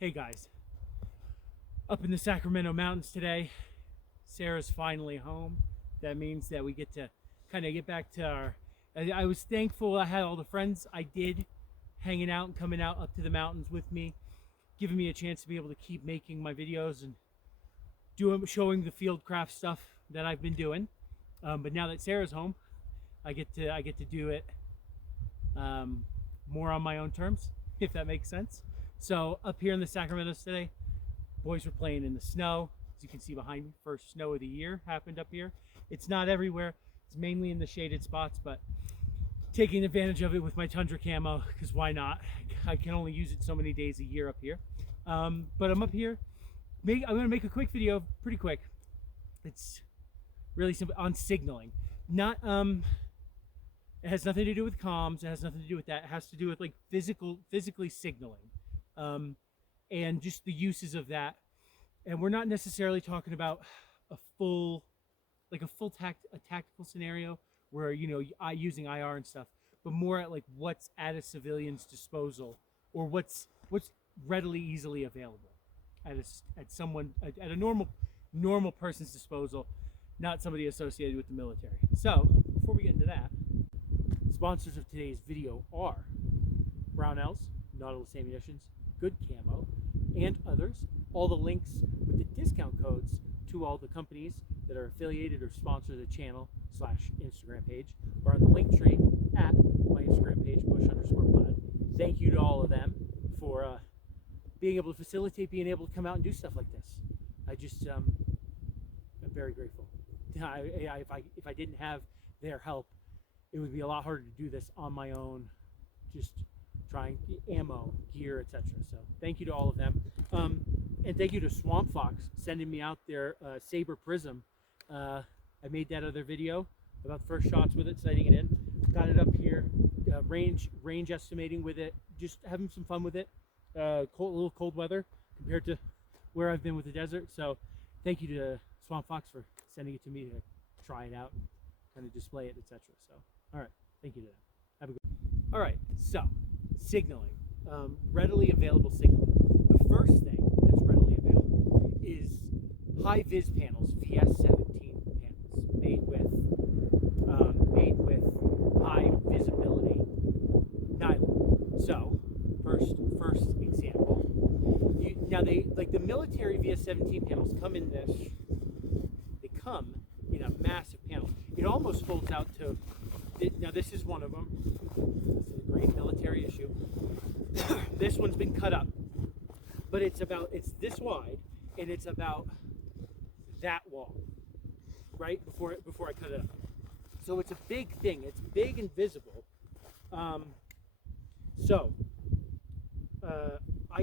Hey guys, up in the Sacramento mountains today. Sarah's finally home. That means that we get to kind of get back to our, I was thankful I had all the friends I did hanging out and coming out up to the mountains with me, giving me a chance to be able to keep making my videos and showing the field craft stuff that I've been doing. But now that Sarah's home, I get to do it more on my own terms, if that makes sense. So up here in the Sacramentos today, boys were playing in the snow. As you can see behind me, first snow of the year happened up here. It's not everywhere. It's mainly in the shaded spots, but taking advantage of it with my Tundra Camo, because why not? I can only use it so many days a year up here. But I'm up here. I'm going to make a quick video, pretty quick. It's really simple, on signaling. Not it has nothing to do with comms. It has nothing to do with that. It has to do with like physically signaling. And just the uses of that. And we're not necessarily talking about a tactical scenario where, you know, using IR and stuff, but more at like what's at a civilian's disposal, or what's readily easily available at a normal person's disposal, not somebody associated with the military. So before we get into that, sponsors of today's video are Brownells, Nautilus Ammunitions, Good Camo, and others. All the links with the discount codes to all the companies that are affiliated or sponsor the channel / Instagram page are on the link tree at my Instagram page, push_plaid. Thank you to all of them for being able to facilitate being able to come out and do stuff like this. I'm very grateful. If I didn't have their help, it would be a lot harder to do this on my own, just trying ammo, gear, etc. So thank you to all of them, and thank you to Swamp Fox sending me out their Saber Prism. I made that other video about the first shots with it, sighting it in, got it up here, range estimating with it, just having some fun with it. A little cold weather compared to where I've been with the desert. So thank you to Swamp Fox for sending it to me to try it out and kind of display it, etc. So all right, thank you to them. Have a good. All right, so signaling, readily available signaling. The first thing that's readily available is high vis panels, VS17 panels, made with high visibility nylon. So first example, now they like the military VS17 panels come in this. They come in a massive panel. It almost folds out to. Now this is one of them. This is a great military issue. This one's been cut up, but it's this wide, and it's about that long, right before I cut it up. So it's a big thing. It's big and visible.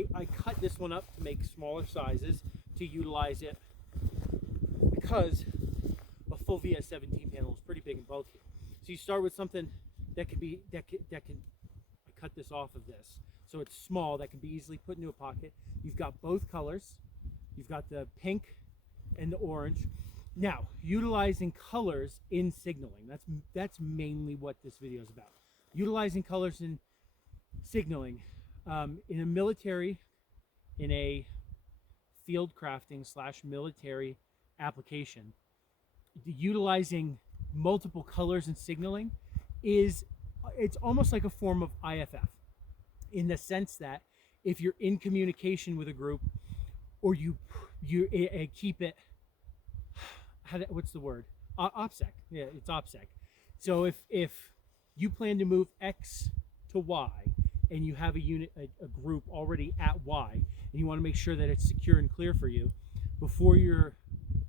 I cut this one up to make smaller sizes to utilize it, because a full VS17 panel is pretty big and bulky. So you start with something that can I cut this off of this, so it's small, that can be easily put into a pocket. You've got both colors. You've got the pink and the orange. Now, utilizing colors in signaling. That's mainly what this video is about. Utilizing colors in signaling. In a military, in a field crafting / military application, utilizing multiple colors in signaling it's almost like a form of IFF, in the sense that if you're in communication with a group, or you keep it, what's the word? OPSEC. Yeah, it's OPSEC. So if you plan to move X to Y, and you have a group already at Y, and you want to make sure that it's secure and clear for you before you're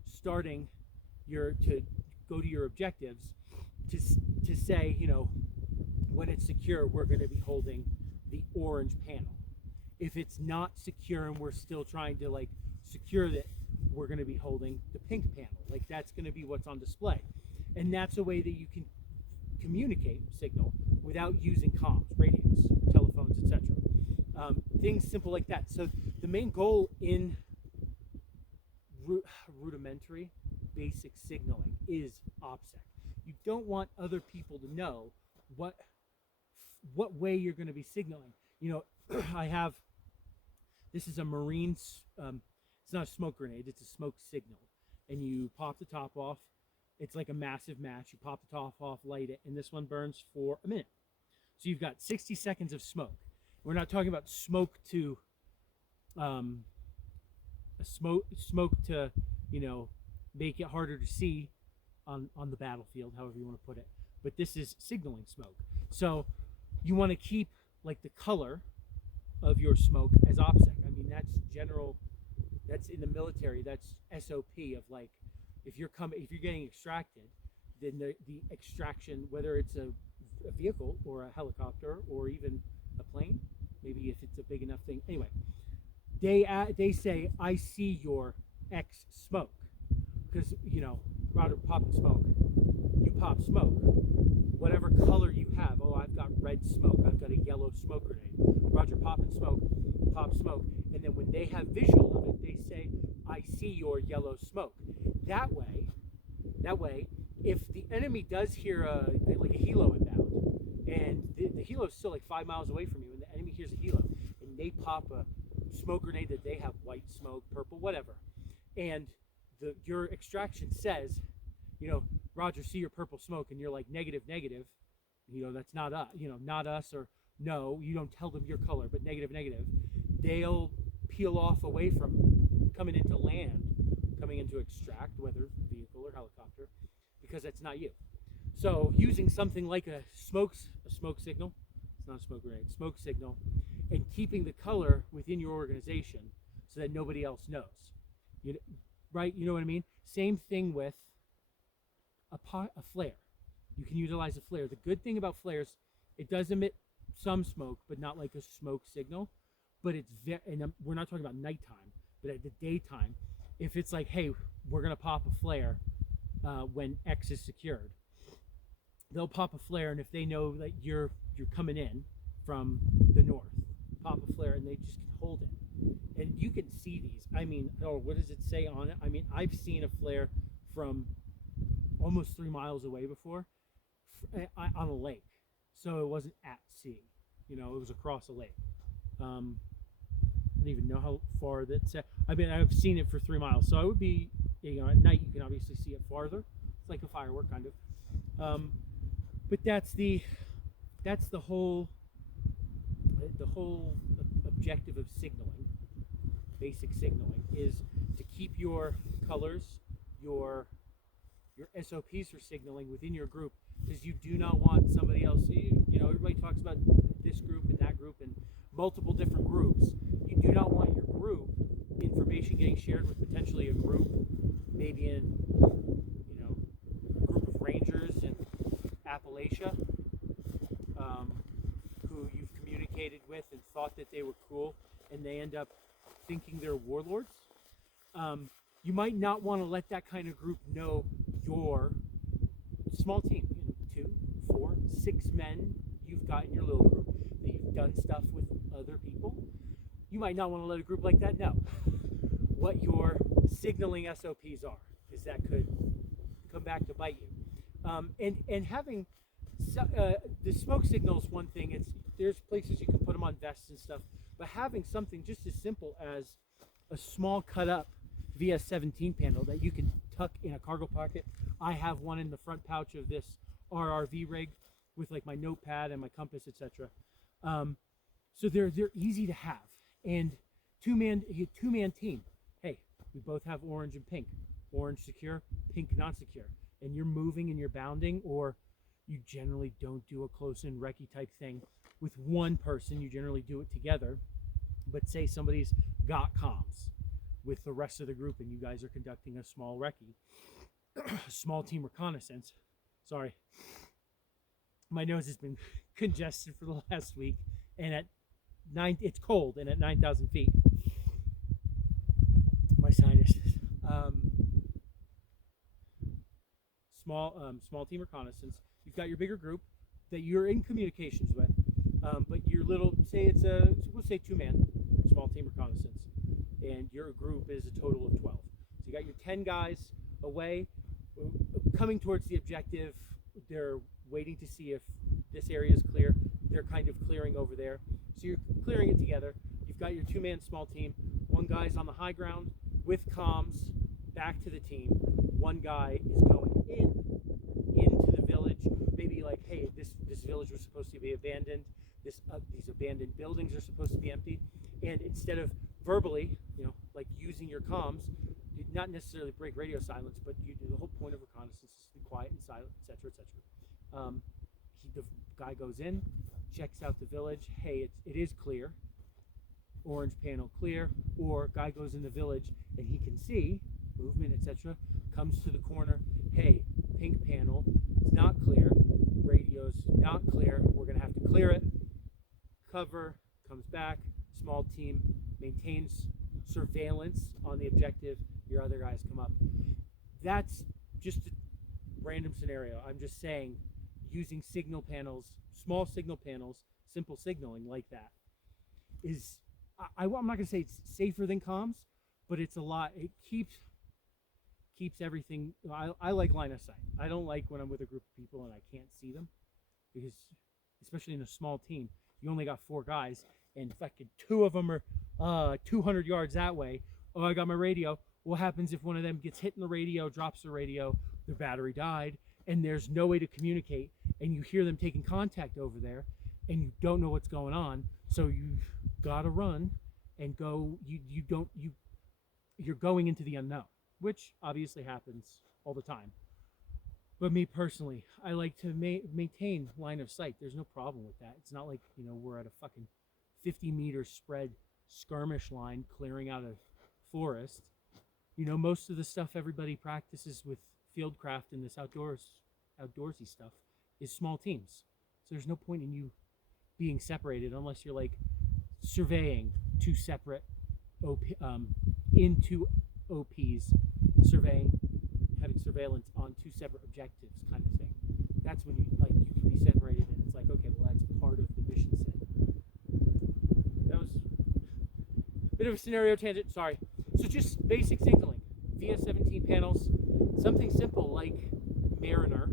starting to go to your objectives, to say, you know, when it's secure, we're going to be holding the orange panel. If it's not secure and we're still trying to like secure it, we're going to be holding the pink panel. Like, that's going to be what's on display. And that's a way that you can communicate signal without using comms, radios, telephones, etc. Things simple like that. So the main goal in rudimentary basic signaling is OPSEC. You don't want other people to know what way you're going to be signaling. You know, I have This is a marine, it's not a smoke grenade, it's a smoke signal. And you pop the top off. It's like a massive match. You pop the top off, light it, and this one burns for a minute. So you've got 60 seconds of smoke. We're not talking about smoke to, smoke to, you know, make it harder to see on the battlefield, however you want to put it. But this is signaling smoke. So you want to keep like the color of your smoke as OPSEC. I mean, that's general, that's in the military, that's SOP of like, if you're getting extracted, then the extraction, whether it's a vehicle or a helicopter or even a plane, maybe if it's a big enough thing. Anyway, they say, I see your X smoke. Because, you know, Roger popping smoke, you pop smoke, whatever color you have. Oh, I've got red smoke, I've got a yellow smoke grenade. Roger popping smoke, pop smoke, and then when they have visual of it, they say, I see your yellow smoke. That way, if the enemy does hear like a helo inbound, and the helo is still like 5 miles away from you, and the enemy hears a helo, and they pop a smoke grenade that they have white smoke, purple, whatever, and your extraction says, you know, Roger, see your purple smoke, and you're like negative, you know, that's not us, you know, not us, or no, you don't tell them your color, but negative, they'll peel off away from coming into land, coming into extract, whether vehicle or helicopter, because that's not you. So using something like a smoke signal, it's not a smoke grenade, smoke signal, and keeping the color within your organization so that nobody else knows. Right? You know what I mean? Same thing with a flare. You can utilize a flare. The good thing about flares, it does emit some smoke, but not like a smoke signal. But it's and we're not talking about nighttime, but at the daytime, if it's like, hey, we're gonna pop a flare when X is secured, they'll pop a flare, and if they know that you're coming in from the north, pop a flare, and they just can hold it. And you can see these. I mean, oh, what does it say on it? I mean, I've seen a flare from almost 3 miles away before on a lake. So it wasn't at sea. You know, it was across a lake. I don't even know how far that's at. I mean, I've seen it for 3 miles. So it would be, you know, at night you can obviously see it farther. It's like a firework, kind of. But that's the whole objective of signaling. Basic signaling is to keep your colors, your SOPs for signaling within your group, because you do not want somebody else. You know, everybody talks about this group and that group and multiple different groups. You do not want your group information getting shared with potentially a group, maybe in, you know, a group of rangers in Appalachia, who you've communicated with and thought that they were cool, and they end up thinking they're warlords. You might not want to let that kind of group know your small team, you know, 2, 4, 6 men you've got in your little group, that you've done stuff with other people. You might not want to let a group like that know what your signaling SOPs are, because that could come back to bite you. And having the smoke signal is one thing. There's places you can put them on vests and stuff, but having something just as simple as a small cut up VS-17 panel that you can tuck in a cargo pocket. I have one in the front pouch of this RRV rig with like my notepad and my compass, etc. So they're easy to have. And two-man team. Hey, we both have orange and pink. Orange secure, pink not secure. And you're moving and you're bounding, or you generally don't do a close-in recce type thing with one person. You generally do it together. But say somebody's got comms with the rest of the group and you guys are conducting a small recce, small team reconnaissance. Sorry. My nose has been congested for the last week, and it's cold, and at 9,000 feet, my sinuses. Small team reconnaissance. You've got your bigger group that you're in communications with, but your little, we'll say 2-man small team reconnaissance, and your group is a total of 12. So you got your 10 guys away, coming towards the objective. They're waiting to see if this area is clear. They're kind of clearing over there. So you're clearing it together. You've you've got your 2-man small team. One guy's on the high ground with comms back to the team. One guy is going into the village. Maybe like, hey, this village was supposed to be abandoned. These abandoned buildings are supposed to be empty. And instead of verbally, like using your comms, not necessarily break radio silence, but the whole point of reconnaissance is to be quiet and silent, etc., etc. The guy goes in, checks out the village. Hey, it is clear. Orange panel clear. Or guy goes in the village and he can see movement, etc. Comes to the corner. Hey, pink panel. It's not clear. Radio's not clear. We're gonna have to clear it. Cover. Comes back. Small team maintains surveillance on the objective. Your other guys come up. That's just a random scenario. I'm just saying, using signal panels, small signal panels, simple signaling like that is, I'm not going to say it's safer than comms, but it's a lot. It keeps everything. I like line of sight. I don't like when I'm with a group of people and I can't see them, because especially in a small team, you only got 4 guys and fucking 2 of them are 200 yards that way. Oh, I got my radio. What happens if one of them gets hit in the radio, drops the radio, their battery died, and there's no way to communicate, and you hear them taking contact over there, and you don't know what's going on, so you've got to run and go. You're going into the unknown, which obviously happens all the time. But me personally, I like to maintain line of sight. There's no problem with that. It's not like, we're at a fucking 50-meter spread skirmish line clearing out a forest. Most of the stuff everybody practices with fieldcraft and this outdoorsy stuff is small teams. So there's no point in you being separated unless you're like surveying 2 separate into OPs, having surveillance on 2 separate objectives kind of thing. That's when you can be separated, and it's like, okay, well, that's part of the mission set. That was a bit of a scenario tangent, sorry. So just basic signaling via 17 panels, something simple like Mariner,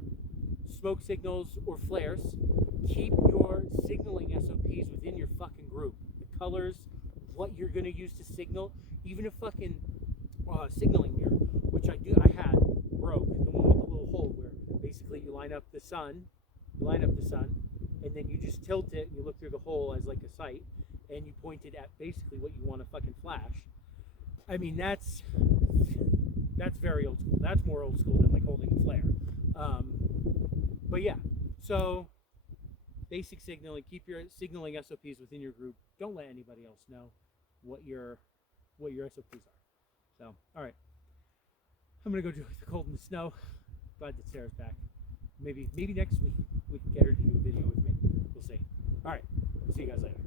smoke signals, or flares. Keep your signaling SOPs within your fucking group. The colors, what you're going to use to signal, even a fucking signaling mirror, which I had, broke, the one with the little hole where basically you line up the sun, and then you just tilt it and you look through the hole as like a sight, and you point it at basically what you want to fucking flash. I mean, that's very old school. That's more old school than like holding a flare. But yeah, so basic signaling. Keep your signaling SOPs within your group. Don't let anybody else know what your SOPs are. So, all right, I'm gonna go do the cold and the snow. Glad that Sarah's back. Maybe next week we can get her to do a video with me. We'll see. All right, see you guys later.